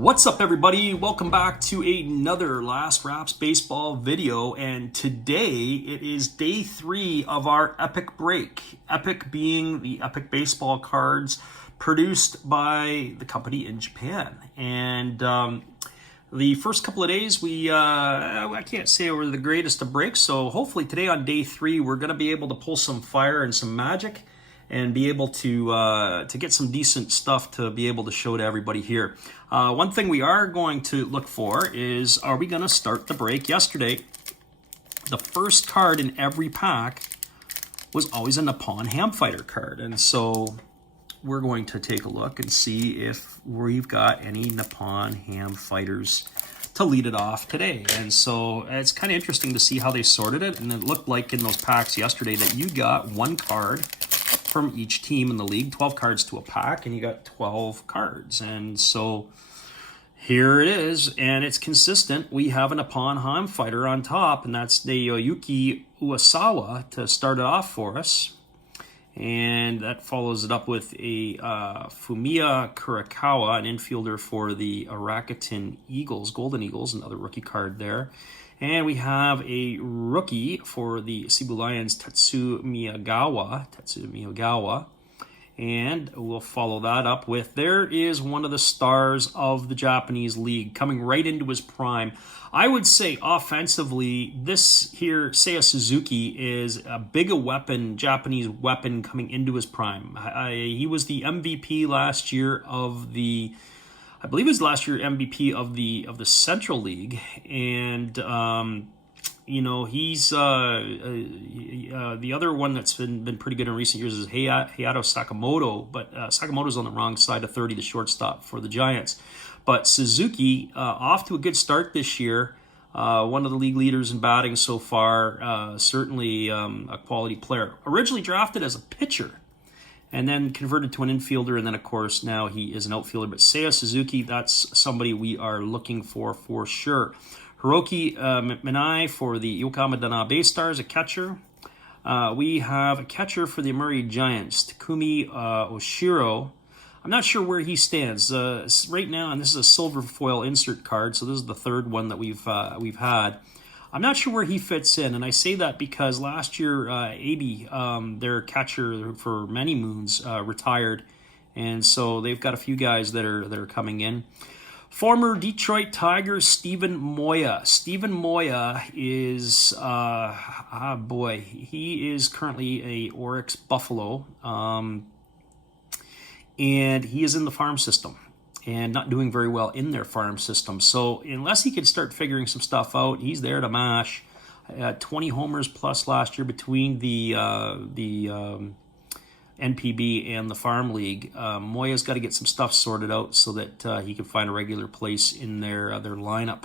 What's up, everybody? Welcome back to another Last Wraps baseball video, and today it is day 3 of our EPOCH break. EPOCH being the EPOCH Baseball Cards produced by the company in Japan. And the first couple of days, I can't say were the greatest of breaks, so hopefully today on day 3 we're going to be able to pull some fire and some magic and be able to get some decent stuff to be able to show to everybody here. One thing we are going to look for is, are we going to start the break? Yesterday, the first card in every pack was always a Nippon Ham Fighter card. And so we're going to take a look and see if we've got any Nippon Ham Fighters to lead it off today. And so it's kind of interesting to see how they sorted it. And it looked like in those packs yesterday that you got one card from each team in the league, 12 cards to a pack, and you got 12 cards. And so here it is, and it's consistent. We have a Nippon Ham Fighter on top, and that's Naoyuki Uesawa to start it off for us. And that follows it up with a Fumiya Kurakawa, an infielder for the Rakuten Eagles, Golden Eagles, another rookie card there. And we have a rookie for the Cebu Lions, Tatsu Miyagawa. And we'll follow that up with, there is one of the stars of the Japanese league coming right into his prime. I would say offensively, this here, Seiya Suzuki, is a big a weapon, Japanese weapon coming into his prime. He was the MVP last year of the, I believe it was last year MVP of the Central League, and you know, he's the other one that's been pretty good in recent years is Hayato Sakamoto, but Sakamoto's on the wrong side of 30, the shortstop for the Giants. But Suzuki off to a good start this year. One of the league leaders in batting so far. Certainly a quality player. Originally drafted as a pitcher, and then converted to an infielder, and then, of course, now he is an outfielder. But Seiya Suzuki, that's somebody we are looking for sure. Hiroki Minai for the Yokohama Tanabe Stars, a catcher. We have a catcher for the Amuri Giants, Takumi Oshiro. I'm not sure where he stands right now, and this is a silver foil insert card, so this is the third one that we've had. I'm not sure where he fits in, and I say that because last year, Abe, their catcher for many moons, retired, and so they've got a few guys that are coming in. Former Detroit Tigers Steven Moya. Steven Moya is, he is currently a Oryx Buffalo, and he is in the farm system and not doing very well in their farm system. So unless he can start figuring some stuff out, he's there to mash. 20 homers plus last year between the NPB and the Farm League. Moya's got to get some stuff sorted out so that he can find a regular place in their lineup.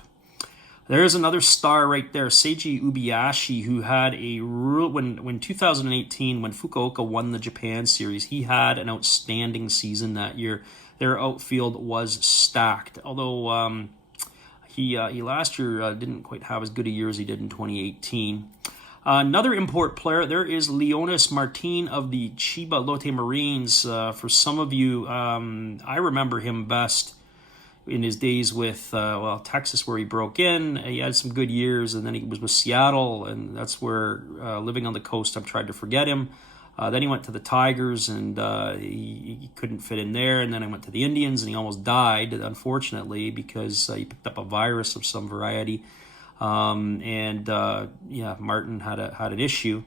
There's another star right there, Seiji Ubiyashi, who had when 2018, when Fukuoka won the Japan series, he had an outstanding season that year. Their outfield was stacked, although he last year didn't quite have as good a year as he did in 2018. Another import player, there is Leonis Martin of the Chiba Lotte Marines. For some of you, I remember him best in his days with Texas, where he broke in. He had some good years, and then he was with Seattle, and that's where, living on the coast, I've tried to forget him. Then he went to the Tigers, and he couldn't fit in there. And then I went to the Indians, and he almost died, unfortunately, because he picked up a virus of some variety. Martin had an issue.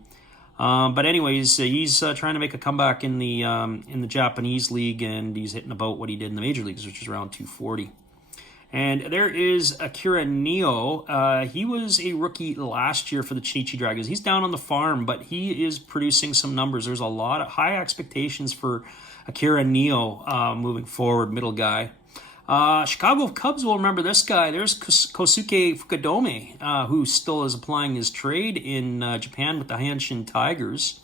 But anyways, he's trying to make a comeback in the Japanese league, and he's hitting about what he did in the major leagues, which is around 240. And there is Akira Neo. He was a rookie last year for the Chichi Dragons. He's down on the farm, but he is producing some numbers. There's a lot of high expectations for Akira Neo moving forward, middle guy. Chicago Cubs will remember this guy. There's Kosuke Fukudome, who still is applying his trade in Japan with the Hanshin Tigers.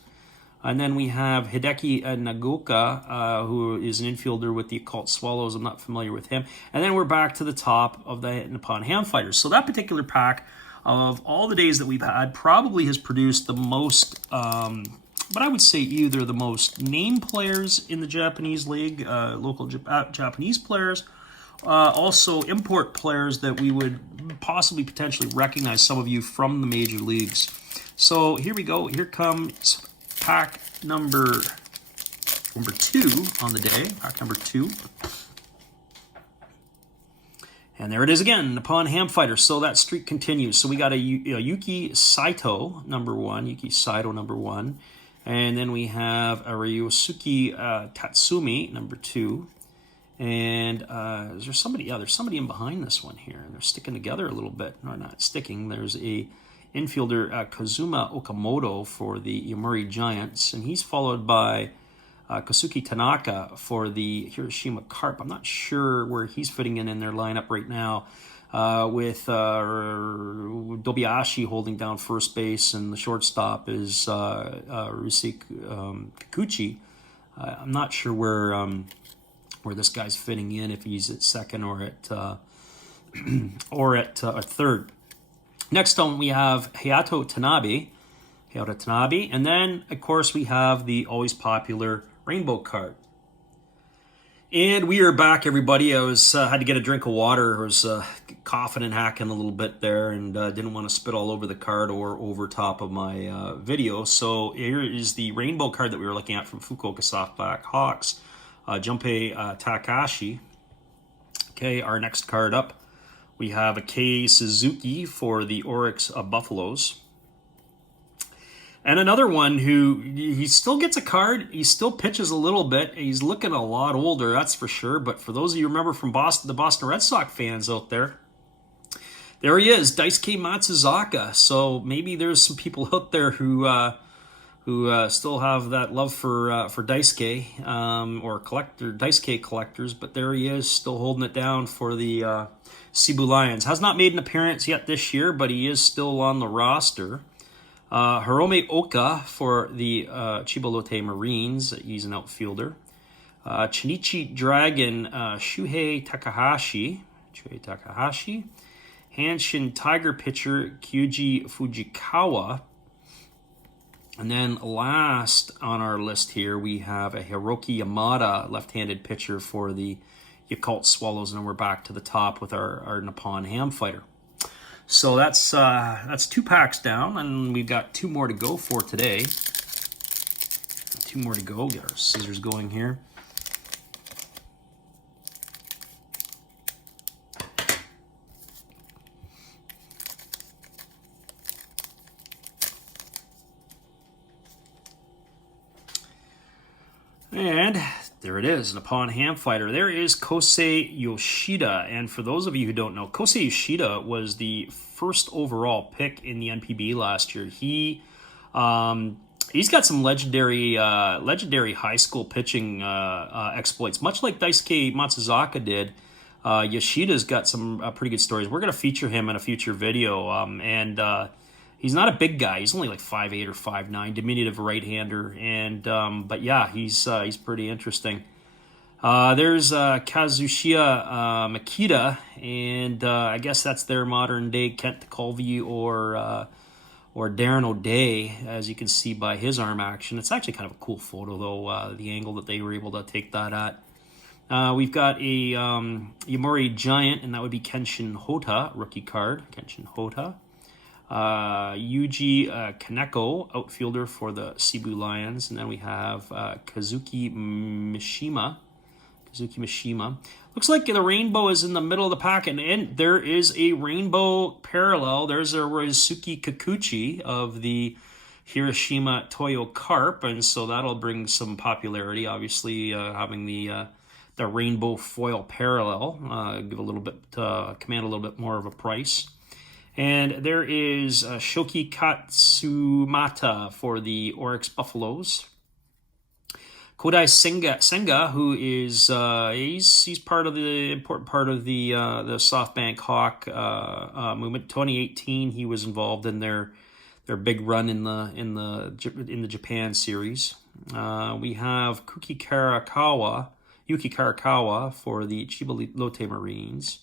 And then we have Hideki Nagoka, who is an infielder with the Occult Swallows. I'm not familiar with him. And then we're back to the top of the Nippon Ham Fighters. So that particular pack, of all the days that we've had, probably has produced the most, but I would say either the most named players in the Japanese league, local Japanese players, also import players that we would possibly potentially recognize, some of you from the major leagues. So here we go. Here comes pack number 2 on the day. Pack number 2. And there it is again, Nippon Ham Fighter. So that streak continues. So we got a Yuki Saito, number 1. Yuki Saito, number 1. And then we have a Ryosuke Tatsumi, number 2. And is there somebody? Yeah, there's somebody in behind this one here. They're sticking together a little bit. No, not sticking. There's a infielder, Kazuma Okamoto, for the Yomiuri Giants. And he's followed by Kosuke Tanaka for the Hiroshima Carp. I'm not sure where he's fitting in their lineup right now, with Dobiashi holding down first base, and the shortstop is Rusik Kikuchi. I'm not sure where this guy's fitting in, if he's at second or at third. Next on we have Hayato Tanabe, and then of course we have the always popular rainbow card. And we are back, everybody. I was had to get a drink of water. I was coughing and hacking a little bit there, and didn't want to spit all over the card or over top of my video. So here is the rainbow card that we were looking at from Fukuoka Softback Hawks, Junpei Takahashi. Okay, our next card up, we have a Kosei Suzuki for the Oryx Buffaloes. And another one who, he still gets a card, he still pitches a little bit, he's looking a lot older, that's for sure, but for those of you who remember from the Boston Red Sox fans out there, there he is, Daisuke Matsuzaka. So maybe there's some people out there who still have that love for Daisuke, or Daisuke collectors, but there he is, still holding it down for the Cebu Lions. Has not made an appearance yet this year, but he is still on the roster. Hirome Oka for the Chibolote Marines. He's an outfielder. Chinichi Dragon, Shuhei Takahashi. Hanshin Tiger pitcher, Kyuji Fujikawa. And then last on our list here, we have a Hiroki Yamada, left-handed pitcher for the Yakult Swallows. And then we're back to the top with our Nippon Ham Fighter. So that's 2 packs down, and we've got 2 more to go for today. 2 more to go. Get our scissors going here. And there it is, Nippon Ham Fighter. There is Kosei Yoshida. And for those of you who don't know, Kosei Yoshida was the first overall pick in the NPB last year. He's got some legendary high school pitching exploits, much like Daisuke Matsuzaka did. Yoshida's got some pretty good stories. We're going to feature him in a future video. He's not a big guy. He's only like 5'8" or 5'9", diminutive right-hander, and but yeah, he's pretty interesting. There's Kazushia Makita, and I guess that's their modern-day Kent Colvey or Darren O'Day, as you can see by his arm action. It's actually kind of a cool photo, though, the angle that they were able to take that at. We've got a Yomiuri Giant, and that would be Kenshin Hota, rookie card, Kenshin Hota. Yuji Kaneko, outfielder for the Cebu Lions. And then we have Kazuki Mishima. Looks like the rainbow is in the middle of the pack, and there is a rainbow parallel. There's a Ryosuke Kikuchi of the Hiroshima Toyo Carp, and so that'll bring some popularity, obviously, having the rainbow foil parallel, give a little bit, command a little bit more of a price. And there is Shoki Katsumata for the Oryx Buffaloes. Kodai Senga, who is he's part of the important part of the SoftBank Hawk movement. 2018, he was involved in their big run in the Japan series. We have Yuki Karakawa for the Chibolote Marines.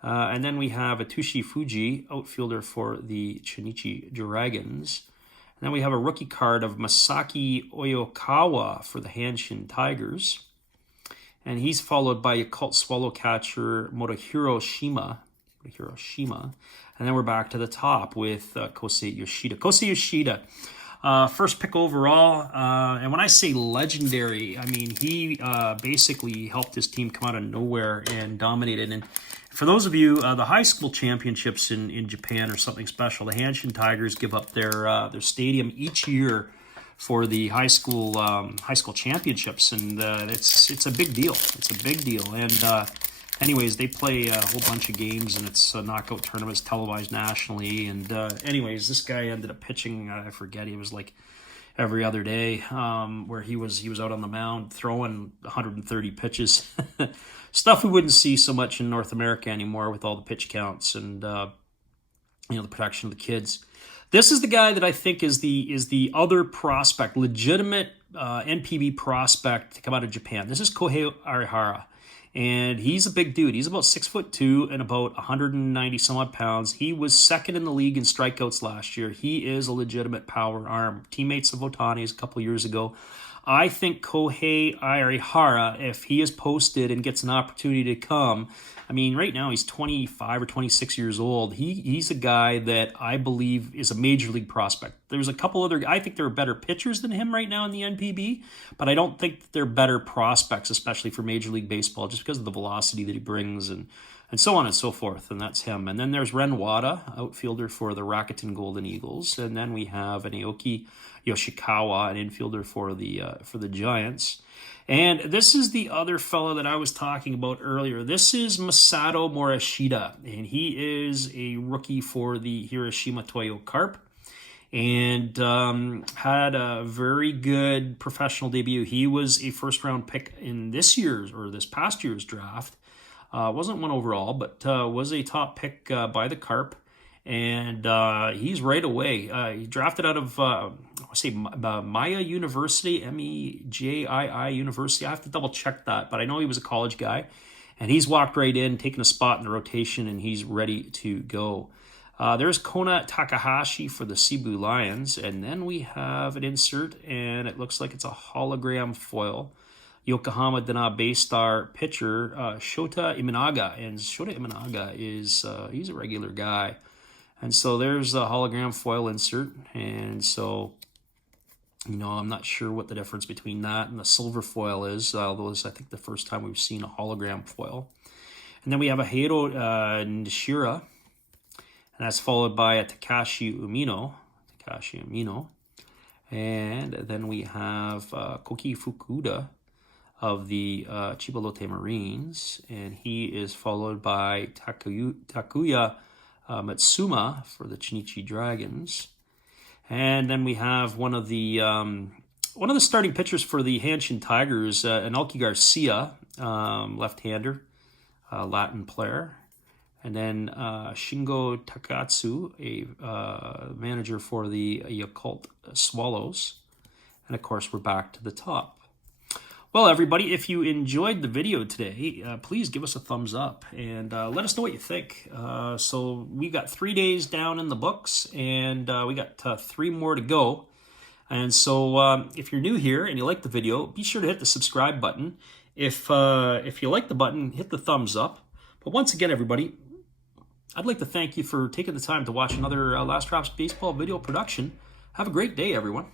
And then we have Atushi Fuji, outfielder for the Chinichi Dragons. And then we have a rookie card of Masaki Oyokawa for the Hanshin Tigers. And he's followed by Yakult Swallow catcher Motohiro Shima. And then we're back to the top with Kosei Yoshida. Kosei Yoshida, first pick overall. And when I say legendary, I mean he basically helped his team come out of nowhere and dominated. And for those of you, the high school championships in Japan are something special. The Hanshin Tigers give up their stadium each year for the high school championships, and it's a big deal. It's a big deal. And anyways, they play a whole bunch of games, and it's a knockout tournament, televised nationally. And anyways, this guy ended up pitching. I forget, he was like every other day, where he was out on the mound throwing 130 pitches. Stuff we wouldn't see so much in North America anymore with all the pitch counts and the protection of the kids. This is the guy that I think is the other prospect, legitimate NPB prospect to come out of Japan. This is Kohei Arihara, and he's a big dude. He's about 6'2" and about 190 some odd pounds. He was second in the league in strikeouts last year. He is a legitimate power arm. Teammates of Otani's a couple years ago. I think Kohei Arihara, if he is posted and gets an opportunity to come, I mean, right now he's 25 or 26 years old. He's a guy that I believe is a major league prospect. There's a couple other, I think there are better pitchers than him right now in the NPB, but I don't think they're better prospects, especially for Major League Baseball, just because of the velocity that he brings and so on and so forth, and that's him. And then there's Ren Wada, outfielder for the Rakuten Golden Eagles, and then we have an Aoki Yoshikawa, an infielder for the Giants. And this is the other fellow that I was talking about earlier. This is Masato Morishita, and he is a rookie for the Hiroshima Toyo Carp, and had a very good professional debut. He was a first-round pick in this past year's draft. Wasn't one overall, but was a top pick by the Carp. And he's right away. He drafted out of, Moya University, Mejii University. I have to double check that, but I know he was a college guy. And he's walked right in, taken a spot in the rotation, and he's ready to go. There's Kona Takahashi for the Cebu Lions. And then we have an insert, and it looks like it's a hologram foil. Yokohama Tanabe star pitcher Shota Imanaga. And Shota Imanaga is he's a regular guy. And so there's a hologram foil insert. And so, I'm not sure what the difference between that and the silver foil is, although it's, I think, the first time we've seen a hologram foil. And then we have a Hayato Nishira, and that's followed by a Takashi Umino. And then we have Koki Fukuda of the Chibalote Marines, and he is followed by Takuya Matsuma for the Chinichi Dragons. And then we have one of the starting pitchers for the Hanshin Tigers, Anelki Garcia, left-hander, Latin player. And then Shingo Takatsu, a manager for the Yakult Swallows. And of course, we're back to the top. Well, everybody, if you enjoyed the video today, please give us a thumbs up and let us know what you think. So we got 3 days down in the books, and we got 3 more to go. And so if you're new here and you like the video, be sure to hit the subscribe button. If you like the button, hit the thumbs up. But once again, everybody, I'd like to thank you for taking the time to watch another Last Drops Baseball video production. Have a great day, everyone.